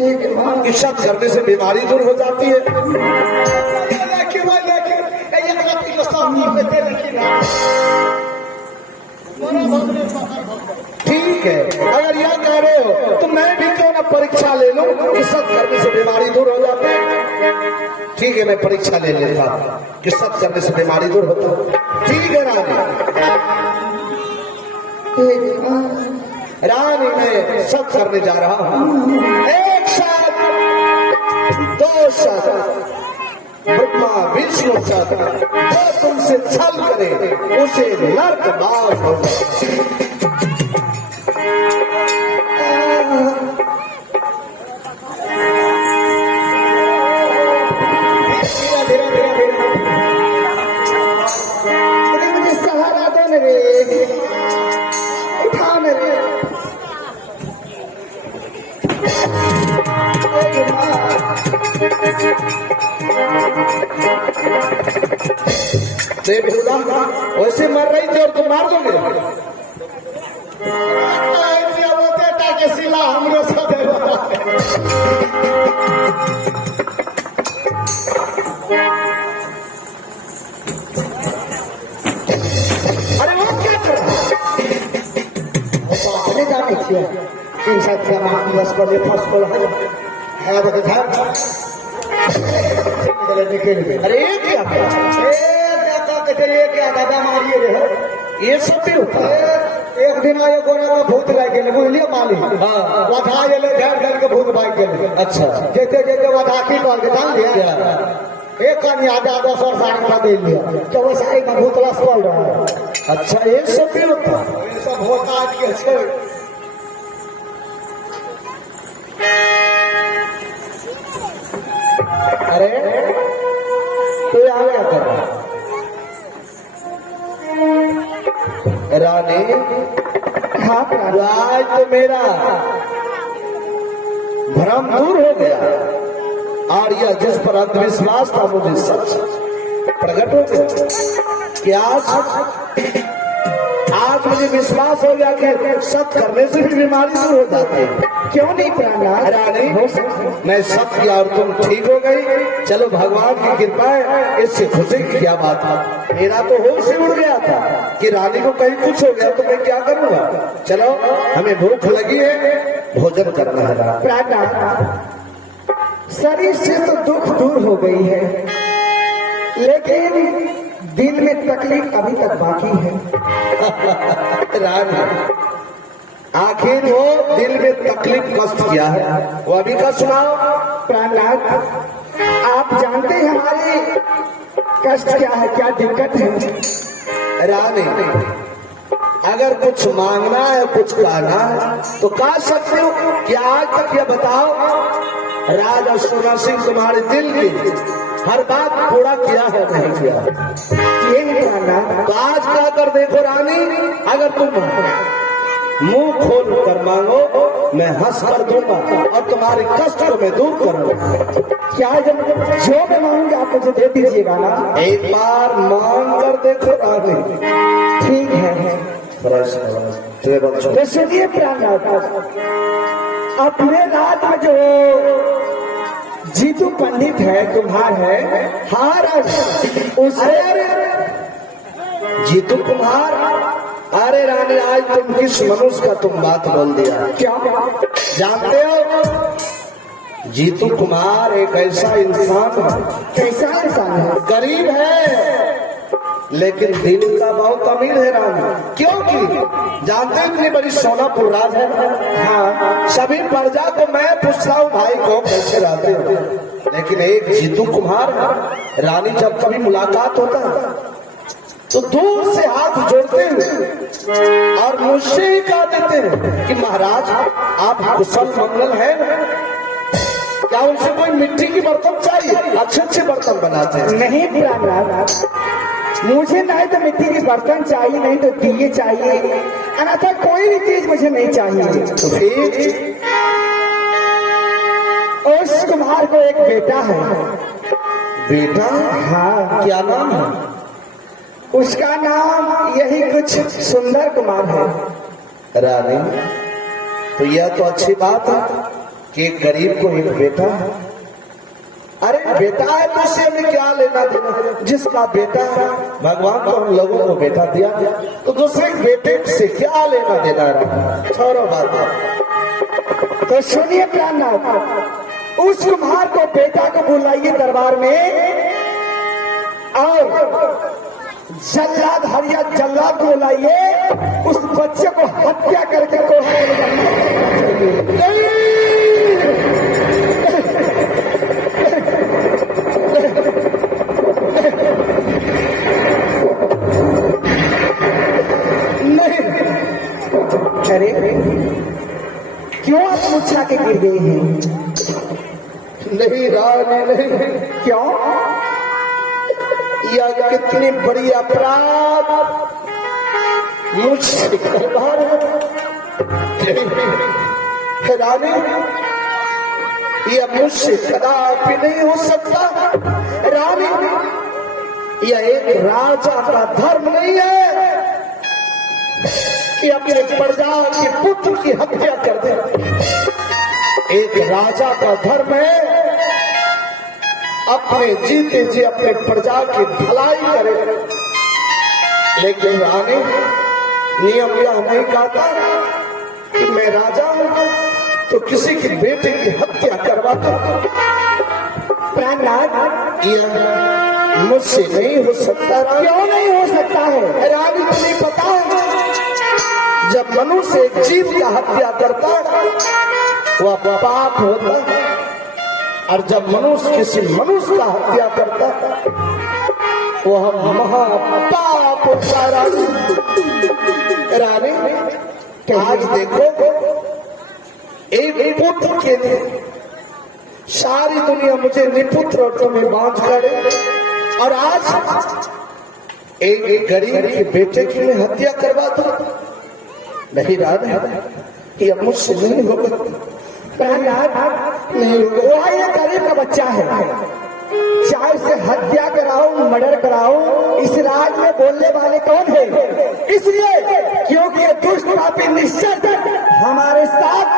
कि शब्द करने से बीमारी दूर हो जाती है। ठीक है, अगर यह कह रहे हो तो मैं भी क्यों ना परीक्षा ले लूं कि शब्द करने से बीमारी दूर हो जाती है। ठीक है, मैं परीक्षा ले लेता कि शब्द करने से बीमारी दूर होती है। ठीक है रानी, रानी मैं शब्द करने जा रहा हूं। एक साथ, दो साथ, ब्रह्मा विष्णु साथ, जो तुमसे छल करे उसे नर्क बास हो। मुझे सहारा दो मेरे, उठा मेरे। वैसे मर रही थी और तुम मार दोगे। हमरो अरे वो क्या कर जाने किया अरे क्या दादा मारिए रहे, ये सब भी होता है। एक दिन आयो गोरा का भूत लग गए, बुझलिए मालिक। हाँ, वधा गए घर घर के भूत भाग गए। अच्छा, जेते जेते वधा की कह के जान लिया एक कन्या ज्यादा सर साठ का दे लिया तो वैसा एक भूत रस पड़ रहा है। अच्छा, ये सब भी होता है, ये सब होता आज के छे। अरे तू आ गया कर रानी। हाँ, आज तो मेरा भ्रम दूर हो गया और यह जिस पर अंधविश्वास था मुझे सच प्रकट हो गया कि आज मुझे विश्वास हो गया कि सब करने से भी बीमारी दूर हो जाती है। क्यों नहीं प्राणा रानी, मैं सब किया और तुम ठीक हो गई। चलो भगवान की कृपा है, इससे खुशी की क्या बात है। मेरा तो होश ही उड़ गया था कि रानी को कहीं कुछ हो गया तो मैं क्या करूंगा। चलो हमें भूख लगी है, भोजन करना है। प्राणा, शरीर से तो दुख दूर हो गई है लेकिन दिल में तकलीफ अभी तक बाकी है। रानी, आखिर वो दिल में तकलीफ कष्ट किया है, वो अभी का सुनाओ। प्राणनाथ, आप जानते हैं हमारी कष्ट क्या है, क्या दिक्कत है। रानी, अगर कुछ मांगना है, कुछ कहना है तो कह सकते हो कि आज तक ये बताओ राजा सोना सिंह तुम्हारे दिल की हर बात पूरा किया है नहीं किया। ये तो आज क्या कर देखो रानी, अगर तुम मुंह खोल कर मांगो मैं हंस कर दूंगा और तुम्हारे कष्ट को मैं दूर करूंगा। क्या जब जो मैं मांगूंगा आप मुझे दे दीजिएगा ना। एक बार मांग कर देखो रानी। ठीक है, तो सुनिए प्राणनाथ, अपने रात में जो जीतू पंडित है कुम्हार है, हार उसे जीतू कुम्हार। अरे रानी, आज तुम किस मनुष्य का तुम बात बोल दिया। क्या जानते हो, जीतू कुमार एक ऐसा इंसान है। कैसा इंसान है? गरीब है लेकिन दिल का बहुत अमीर है रानी। क्योंकि जानते हैं इतनी बड़ी सोनापुर राज है। हाँ, सभी प्रजा को मैं पूछता हूँ भाई को कैसे रहते हो, लेकिन एक जीतू कुमार रानी जब कभी मुलाकात होता है तो दूर से हाथ जोड़ते हैं और मुझसे ही कह देते हैं कि महाराज आप कुशल मंगल है। क्या उनसे कोई मिट्टी की बर्तन चाहिए? अच्छे अच्छे बर्तन बनाते हैं। नहीं प्राणनाथ, मुझे नहीं तो मिट्टी की बर्तन चाहिए, नहीं तो दिए चाहिए, अन्यथा कोई भी चीज मुझे नहीं चाहिए। तो फिर उस कुम्हार को एक बेटा है। बेटा? हाँ। क्या नाम है उसका? नाम यही कुछ सुंदर कुमार है। रानी, तो यह तो अच्छी बात है, कि एक गरीब को एक बेटा, अरे बेटा है तो उससे हमें क्या लेना देना, जिसका बेटा है भगवान को हम लोगों को बेटा दिया तो दूसरे बेटे से क्या लेना देना रहा, छोड़ो बात। तो सुनिए प्राणनाथ, उस कुम्हार को बेटा को बुलाइए दरबार में और जल्लाद हरिया जल्लाद को बुलाइए, उस बच्चे को हत्या करके नहीं। अरे क्यों आप मुझा के गिर गए हैं? नहीं रानी नहीं। क्यों? यह कितनी बड़ी अपराध मुझसे करवा रानी, यह मुझसे कदापि नहीं हो सकता रानी। यह एक राजा का धर्म नहीं है कि अपने प्रजा के पुत्र की हत्या कर दे। एक राजा का धर्म है अपने जीते जी अपने प्रजा की भलाई करे। लेकिन रानी, नियम यह नहीं कहता कि मैं राजा हूं तो किसी की बेटे की हत्या करवाता। प्राणनाथ, यह मुझसे नहीं हो सकता। क्यों नहीं हो सकता है रानी? तुम्हें पता है जब मनुष्य एक जीव का हत्या करता वह पाप होता है, और जब मनुष्य किसी मनुष्य का हत्या करता वह महापाप होता। रानी, आज देखो एक पुत्र के लिए सारी दुनिया मुझे निपुत्र और तुम्हें बांझ करे, और आज एक गरीब के बेटे की मैं हत्या करवा दो। नहीं रानी, ये मुझसे नहीं होगा। नहीं होगा। वो ये गरीब का बच्चा है, चाहे उसे हत्या कराओ मर्डर कराओ, इस राज में बोलने वाले कौन है? इसलिए क्योंकि ये दुष्ट पापी निश्चय हमारे साथ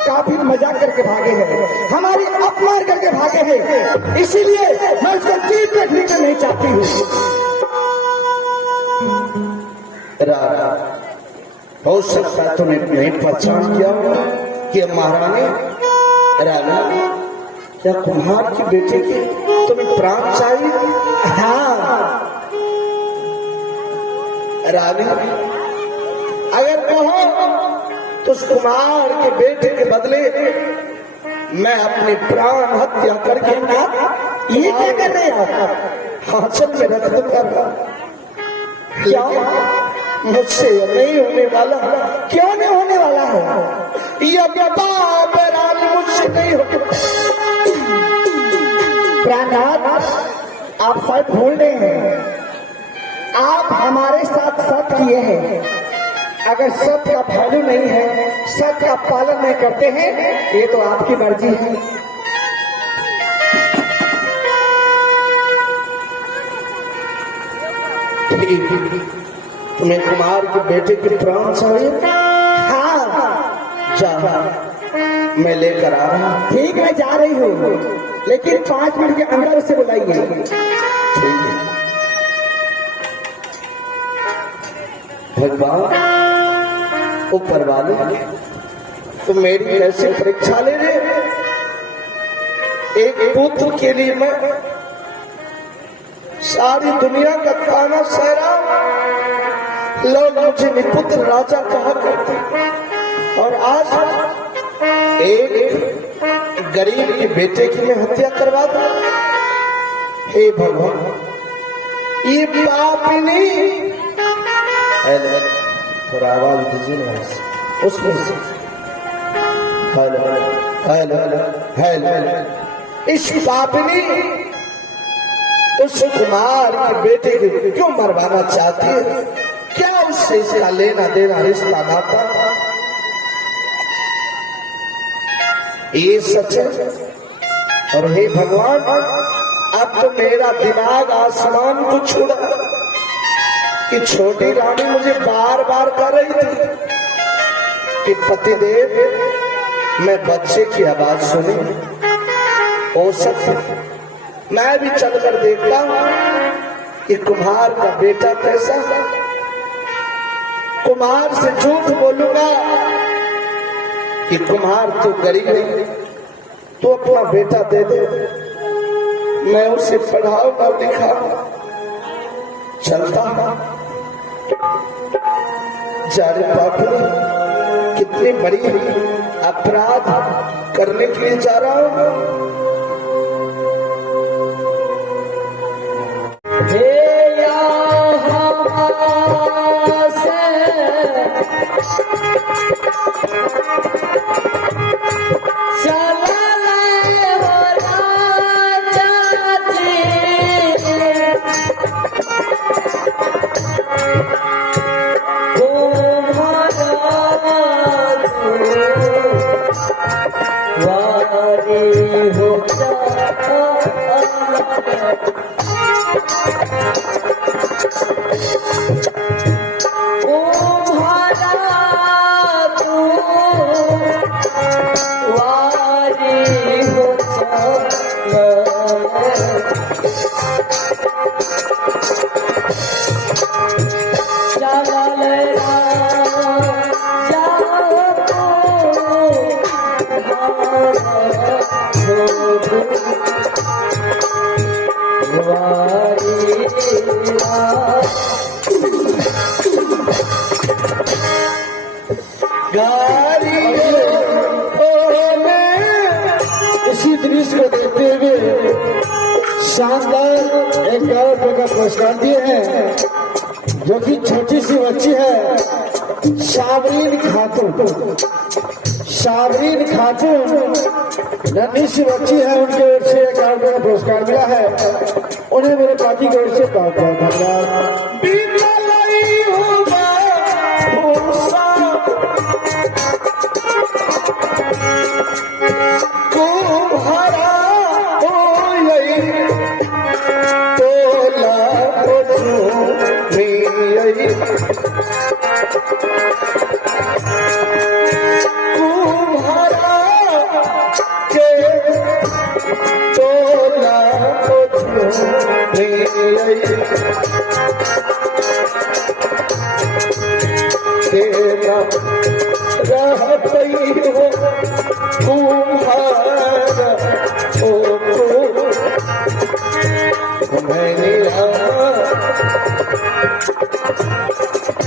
काफी मजाक करके भागे हैं, हमारी अपमान करके भागे हैं, इसीलिए मैं उसको जीत देखने को नहीं चाहती हूँ। हो सकता है तूने नहीं पहचान किया कि महारानी रानी, क्या कुम्हार की बेटे की तुम्हें प्राण चाहिए? हाँ रानी, अगर कहो तो उस कुम्हार के बेटे के बदले मैं अपनी प्राण हत्या करके ये क्या कर रहे हैं? हाथों में रख दूंगा। क्या मुझसे नहीं होने वाला? क्यों नहीं होने वाला है? यह बाप रानी मुझसे नहीं होगा। प्राणनाथ, आप सब भूल रहे हैं, आप हमारे साथ सत्य किए हैं। अगर सत्य का वैल्यू नहीं है, सत्य का पालन नहीं करते हैं, ये तो आपकी मर्जी है। तुम्हें कुमार के बेटे के प्राण चाहिए? हाँ, जा मैं लेकर आ रहा हूँ। ठीक, मैं जा रही हूँ, लेकिन 5 मिनट के अंदर उसे बुलाइए। ठीक है। भगवान ऊपर वाले, तो मेरी कैसी परीक्षा ले रहे? एक पुत्र के लिए मैं सारी दुनिया का ताना सह रहा, लोग मुझे निपुत्र राजा कहा करते, और आज एक गरीब के बेटे की मैं हत्या करवा दूं। हे भगवान, ये पाप ही नहीं। थोड़ा आवाज दीजिए उसमें से। हेलो हेलो हेलो, इस पापनी उस कुमार के बेटे को क्यों मरवाना चाहती है? क्या उससे इसका लेना देना रिश्ता नाता? ये सच है। और हे भगवान, अब तो मेरा दिमाग आसमान को छुड़ा कि छोटी रानी मुझे बार बार कह रही थी कि पतिदेव मैं बच्चे की आवाज सुनी, औसत मैं भी चलकर देखता हूं कि कुम्हार का बेटा कैसा। कुम्हार से झूठ बोलूंगा कि कुम्हार तू गरीब है, तू अपना बेटा दे दे, मैं उसे पढ़ाऊंगा लिखाऊंगा। चलता हूं, जा रे बापू, कितनी बड़ी अपराध करने के लिए जा रहा हूं। इसी दृश्य को देखते हुए शानदार 1,000 रुपये का पुरस्कार दिए हैं, जो कि छोटी सी बच्ची है शाबरीन खातून। शाबरीन खातून नन्ही सी बच्ची है, उनके ओर से 1,000 रुपये का पुरस्कार मिला है। उन्हें मेरे पार्टी की ओर से बहुत बहुत धन्यवाद।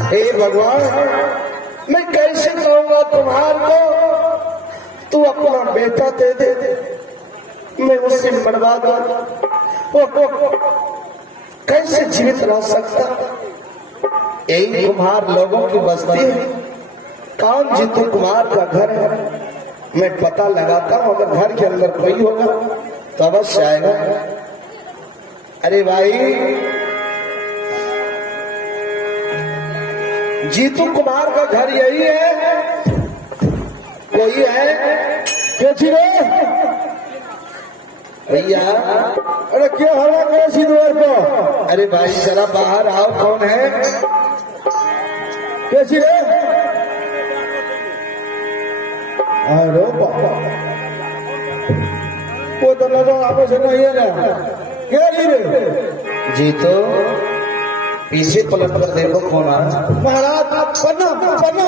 हे भगवान, मैं कैसे कहूंगा तुम्हार को तू अपना बेटा दे दे, मैं उससे मरवा दूं, कैसे जीवित रह सकता। यही कुम्हार लोगों की बस्ती है। काम जीतू कुमार का घर है, मैं पता लगाता हूं, अगर घर के अंदर कोई होगा तो अवश्य आएगा। अरे भाई, जीतू कुमार का घर यही है, कोई है भैया? अरे क्यों हवा कैसी द्वार को? अरे भाई जरा बाहर आओ, कौन है? कैसी रे? अरे बाबा, वो तो लगा आपस में नहीं है ना, क्या रे? जीतो पीछे पलट कर देखो कौन आ। महाराज पन्ना पन्ना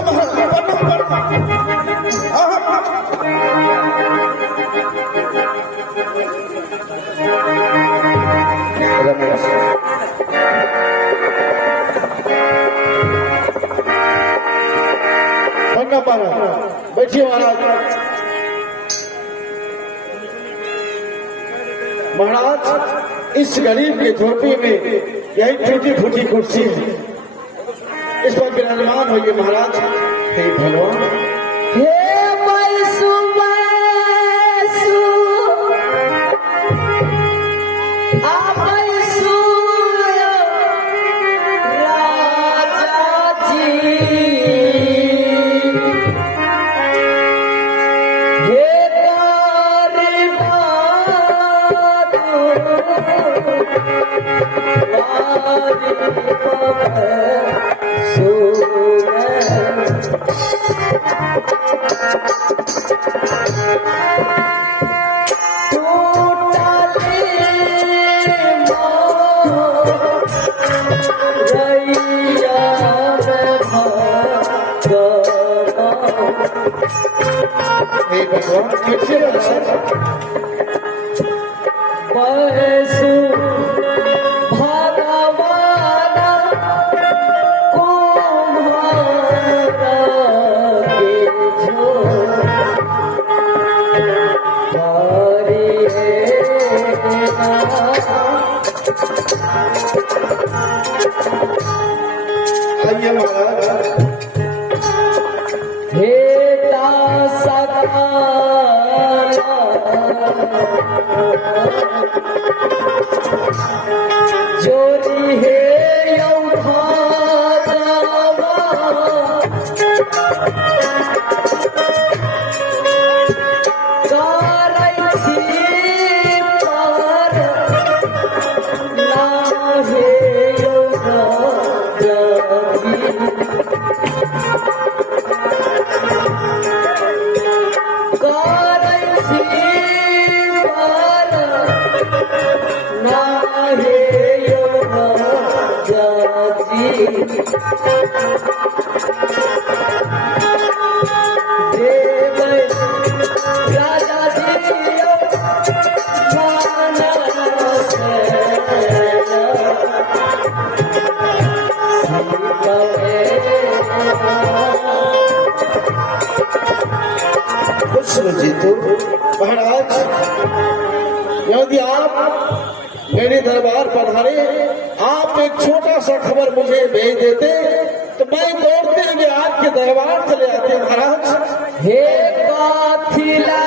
रमेश, पन्ना पारा बैठिए महाराज। महाराज, इस गरीब के झोपड़ी में यही टूटी फूटी कुर्सी है, इस पर विराजमान होइए महाराज। हे भगवान, हे मैसू मैसू मैसू राजा जी, हे तारी बात जोरी है जीतू महाराज, यदि आप मेरे दरबार पधारे, आप एक छोटा सा खबर मुझे भेज देते तो मैं दौड़ते हुए आपके दरबार चले आते। महाराज हे काथिला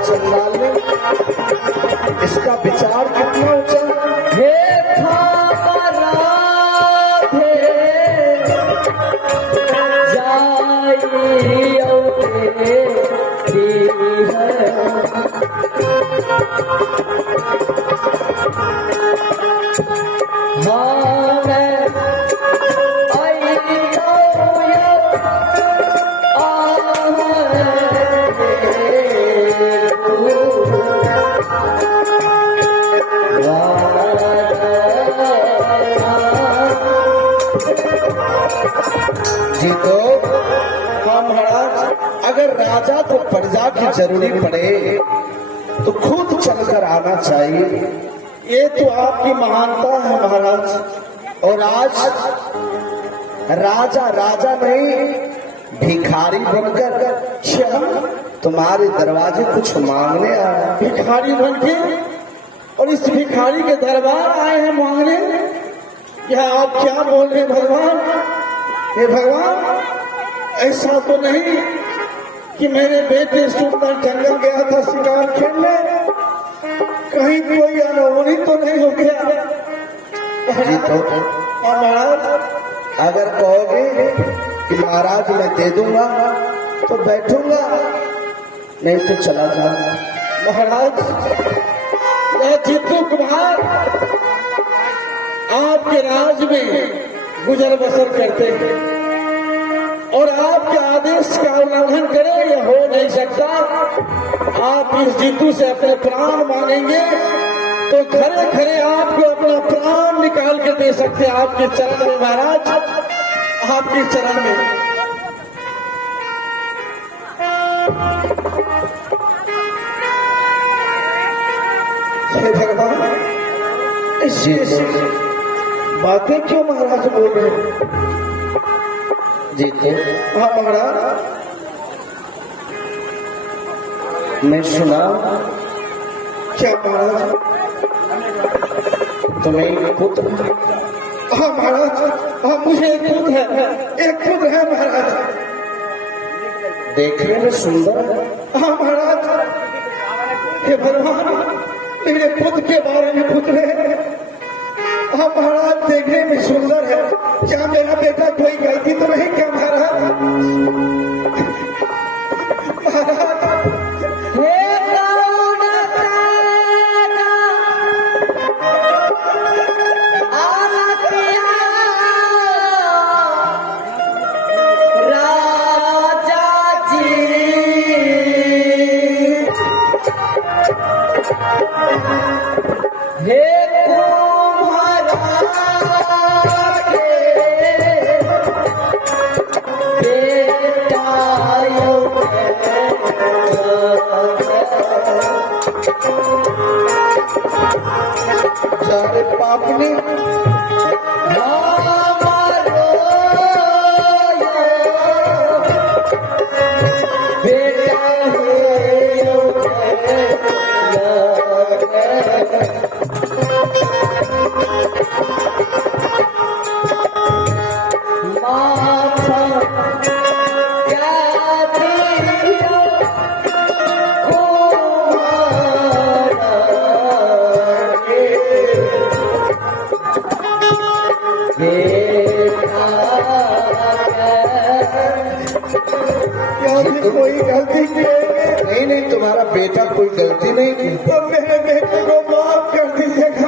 चंडाल में इसका विचार कितना ऊंचा है। जी तो हाँ महाराज, अगर राजा को प्रजा की जरूरी पड़े तो खुद चलकर आना चाहिए। ये तो आपकी महानता है महाराज। और आज राजा राजा नहीं, भिखारी बनकर तुम्हारे दरवाजे कुछ मांगने आया। भिखारी बनके और इस भिखारी के दरबार आए हैं मांगने? क्या आप क्या बोल रहे भगवान? हे भगवान, ऐसा तो नहीं कि मेरे बेटे सुंदर जंगल गया था शिकार खेलने, कहीं कोई अनहोनी तो नहीं हो गया? जी तो महाराज, अगर कहोगे कि महाराज मैं दे दूंगा तो बैठूंगा, नहीं तो चला जाऊंगा। महाराज यह जीतू कुमार आपके राज में गुजर बसर करते हैं और आपके आदेश का उल्लंघन करे, यह हो नहीं सकता। आप इस जीतू से अपने प्राण मांगेंगे तो खरे खरे आपको अपना प्राण निकाल के दे सकते हैं आपके चरण में महाराज, आपके चरण में। हे भगवान, इस बातें क्यों महाराज बोल रहे हैं? जीते हाँ महाराज, मैं सुना। क्या महाराज? तुम्हें पुत्र? हाँ महाराज, हाँ मुझे एक पुत्र है, एक पुत्र है महाराज। देखने में सुंदर है। हाँ महाराज, हे भगवान, मेरे पुत्र के बारे में पूछ रहे हैं। हाँ महाराज, देखने में सुंदर है। क्या मेरा बेटा कोई गलती तो नहीं क्या महाराज? महाराज, जाने पापनी कोई गलती की नहीं? नहीं, तुम्हारा बेटा कोई गलती नहीं की। तो मेरे बेटे को माफ कर दीजिएगा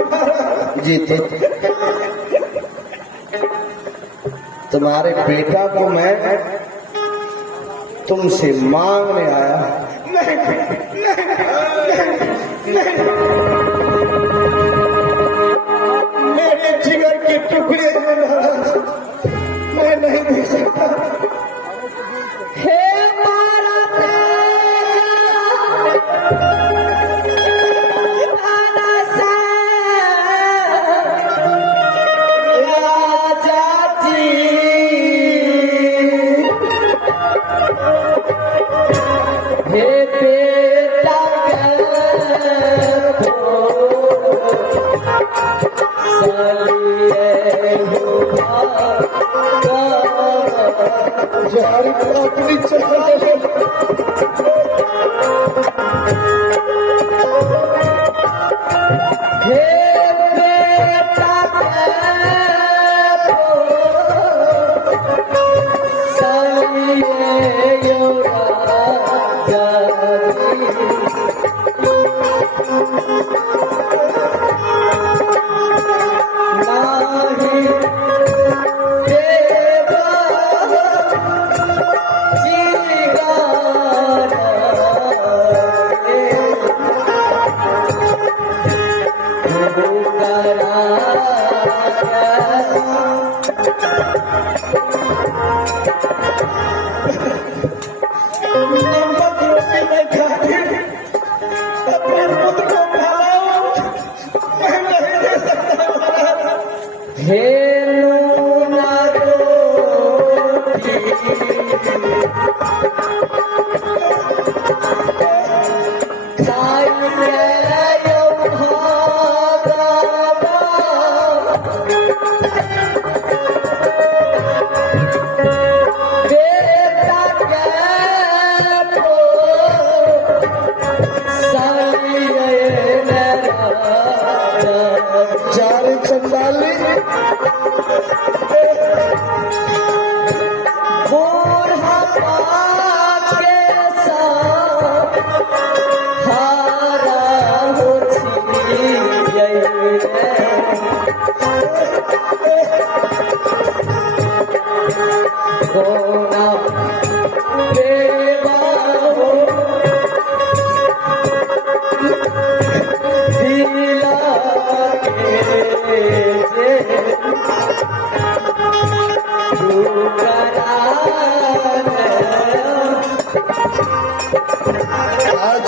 जी। तो तुम्हारे बेटा को मैं तुमसे मांगने आया। नहीं, नहीं, नहीं, मेरे जिगर के टुकड़े हैं महाराज, मैं नहीं दे सकता।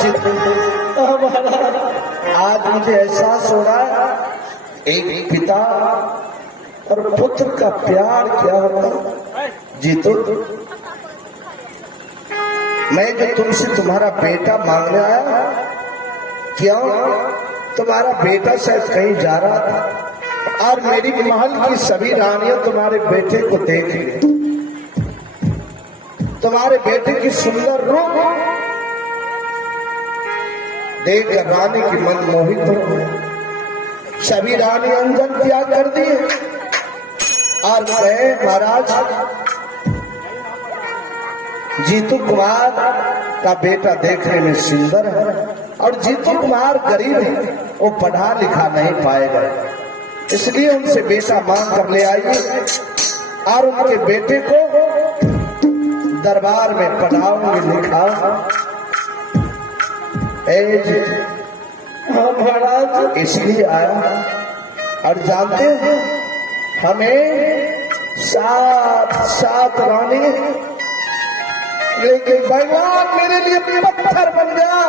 अपनी आज मुझे एहसास हो रहा है एक पिता और पुत्र का प्यार क्या होता। जी तो मैं जो तुमसे तुम्हारा बेटा मांगने आया, क्यों? तुम्हारा बेटा शायद कहीं जा रहा था और मेरी महल की सभी रानियां तुम्हारे बेटे को देख ली। तुम्हारे बेटे की सुंदर रूप देख रानी की मन मोहित हो गई। सभी रानी अंजन त्याग कर दिए और कहे महाराज जीतू कुमार का बेटा देखने में सुंदर है और जीतू कुमार गरीब है, वो पढ़ा लिखा नहीं पाएगा, इसलिए उनसे बेटा मांग कर ले आइए और उनके बेटे को दरबार में पढ़ाऊंगी लिखाऊंगी। महाराज इसलिए आया और जानते हैं हमें सात रानी, लेकिन भगवान मेरे लिए पत्थर बन गया।